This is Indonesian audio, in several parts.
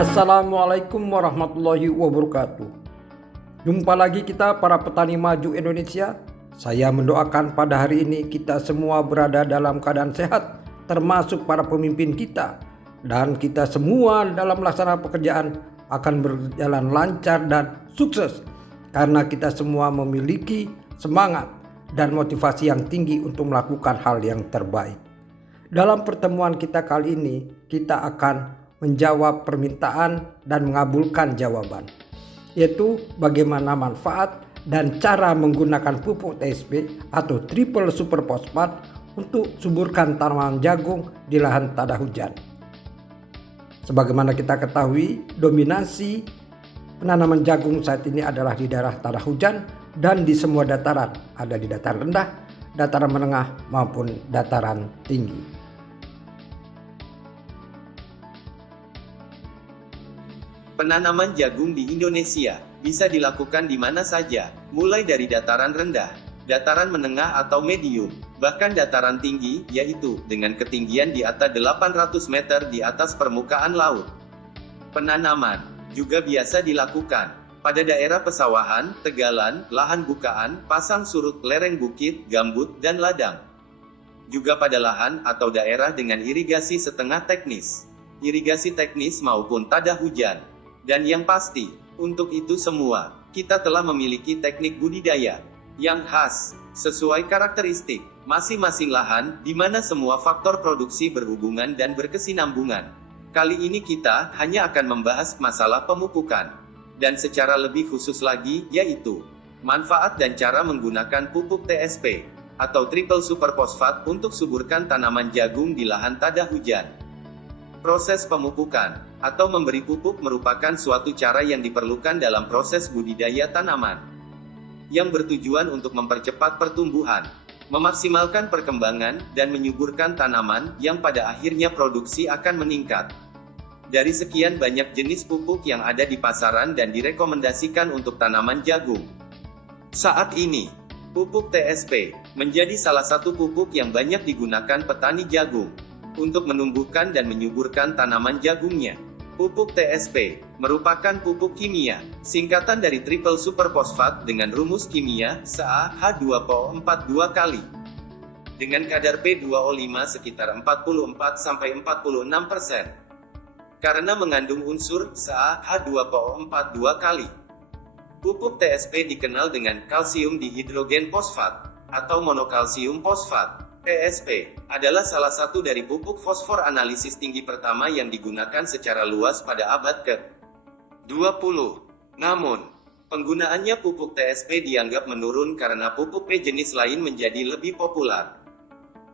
Assalamualaikum warahmatullahi wabarakatuh. Jumpa lagi kita para petani maju Indonesia. Saya mendoakan pada hari ini kita semua berada dalam keadaan sehat, termasuk para pemimpin kita. Dan kita semua dalam melaksanakan pekerjaan akan berjalan lancar dan sukses. Karena kita semua memiliki semangat dan motivasi yang tinggi untuk melakukan hal yang terbaik. Dalam pertemuan kita kali ini, kita akan menjawab permintaan dan mengabulkan jawaban, yaitu bagaimana manfaat dan cara menggunakan pupuk TSP atau triple super fosfat untuk suburkan tanaman jagung di lahan tak ada hujan. Sebagaimana kita ketahui, dominasi penanaman jagung saat ini adalah di daerah tak ada hujan dan di semua dataran, ada di dataran rendah, dataran menengah maupun dataran tinggi. Penanaman jagung di Indonesia bisa dilakukan di mana saja, mulai dari dataran rendah, dataran menengah atau medium, bahkan dataran tinggi, yaitu dengan ketinggian di atas 800 meter di atas permukaan laut. Penanaman juga biasa dilakukan pada daerah pesawahan, tegalan, lahan bukaan, pasang surut, lereng bukit, gambut, dan ladang. Juga pada lahan atau daerah dengan irigasi setengah teknis, irigasi teknis maupun tada hujan. Dan yang pasti, untuk itu semua, kita telah memiliki teknik budidaya yang khas, sesuai karakteristik masing-masing lahan, di mana semua faktor produksi berhubungan dan berkesinambungan. Kali ini kita hanya akan membahas masalah pemupukan, dan secara lebih khusus lagi, yaitu manfaat dan cara menggunakan pupuk TSP, atau triple super fosfat untuk suburkan tanaman jagung di lahan tada hujan. Proses pemupukan atau memberi pupuk merupakan suatu cara yang diperlukan dalam proses budidaya tanaman, yang bertujuan untuk mempercepat pertumbuhan, memaksimalkan perkembangan, dan menyuburkan tanaman, yang pada akhirnya produksi akan meningkat. Dari sekian banyak jenis pupuk yang ada di pasaran dan direkomendasikan untuk tanaman jagung, saat ini, pupuk TSP menjadi salah satu pupuk yang banyak digunakan petani jagung untuk menumbuhkan dan menyuburkan tanaman jagungnya. Pupuk TSP merupakan pupuk kimia, singkatan dari triple super fosfat dengan rumus kimia SaH2PO42 kali. Dengan kadar P2O5 sekitar 44-46%. Karena mengandung unsur SaH2PO42 kali. Pupuk TSP dikenal dengan kalsium dihidrogen fosfat atau monokalsium fosfat. TSP adalah salah satu dari pupuk fosfor analisis tinggi pertama yang digunakan secara luas pada abad ke-20. Namun, penggunaannya pupuk TSP dianggap menurun karena pupuk P jenis lain menjadi lebih populer.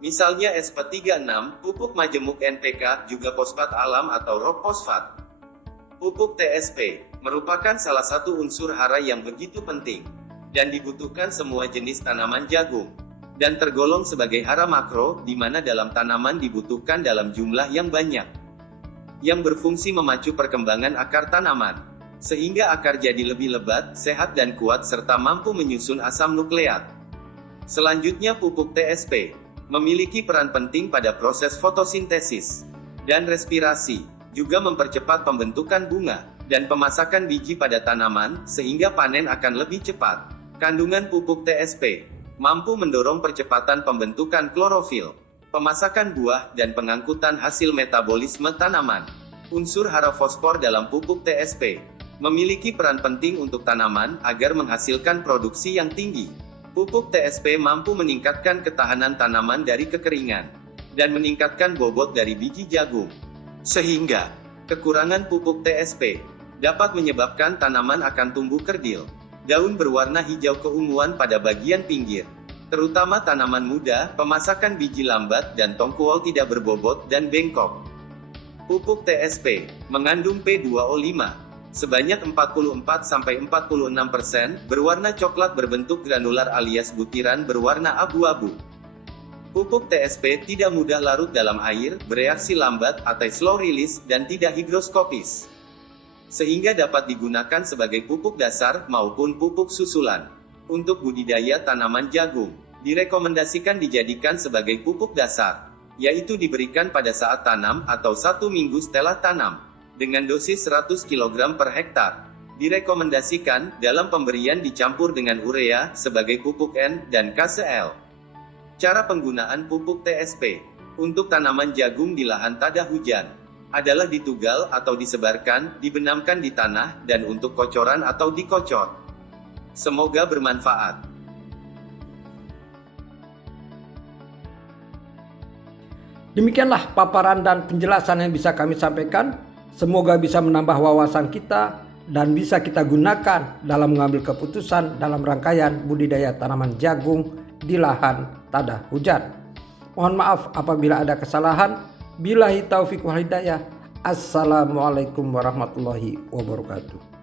Misalnya SP36, pupuk majemuk NPK, juga fosfat alam atau rock fosfat. Pupuk TSP merupakan salah satu unsur hara yang begitu penting dan dibutuhkan semua jenis tanaman jagung, dan tergolong sebagai hara makro, di mana dalam tanaman dibutuhkan dalam jumlah yang banyak, yang berfungsi memacu perkembangan akar tanaman, sehingga akar jadi lebih lebat, sehat dan kuat serta mampu menyusun asam nukleat. Selanjutnya pupuk TSP memiliki peran penting pada proses fotosintesis dan respirasi, juga mempercepat pembentukan bunga dan pemasakan biji pada tanaman, sehingga panen akan lebih cepat. Kandungan pupuk TSP mampu mendorong percepatan pembentukan klorofil, pemasakan buah, dan pengangkutan hasil metabolisme tanaman. Unsur hara fosfor dalam pupuk TSP memiliki peran penting untuk tanaman agar menghasilkan produksi yang tinggi. Pupuk TSP mampu meningkatkan ketahanan tanaman dari kekeringan dan meningkatkan bobot dari biji jagung. Sehingga, kekurangan pupuk TSP dapat menyebabkan tanaman akan tumbuh kerdil, daun berwarna hijau keunguan pada bagian pinggir, terutama tanaman muda, pemasakan biji lambat, dan tongkuol tidak berbobot dan bengkok. Pupuk TSP mengandung P2O5 sebanyak 44-46%, berwarna coklat berbentuk granular alias butiran berwarna abu-abu. Pupuk TSP tidak mudah larut dalam air, bereaksi lambat atau slow release, dan tidak higroskopis, sehingga dapat digunakan sebagai pupuk dasar maupun pupuk susulan. Untuk budidaya tanaman jagung, direkomendasikan dijadikan sebagai pupuk dasar, yaitu diberikan pada saat tanam atau 1 minggu setelah tanam. dengan dosis 100 kg per hektar. Direkomendasikan dalam pemberian dicampur dengan urea sebagai pupuk N dan KCl. Cara penggunaan pupuk TSP untuk tanaman jagung di lahan tada hujan adalah ditugal atau disebarkan, dibenamkan di tanah, dan untuk kocoran atau dikocor. Semoga bermanfaat. Demikianlah paparan dan penjelasan yang bisa kami sampaikan. Semoga bisa menambah wawasan kita dan bisa kita gunakan dalam mengambil keputusan dalam rangkaian budidaya tanaman jagung di lahan tada hujan. Mohon maaf apabila ada kesalahan. Billahi taufiq wal hidayah. Assalamualaikum warahmatullahi wabarakatuh.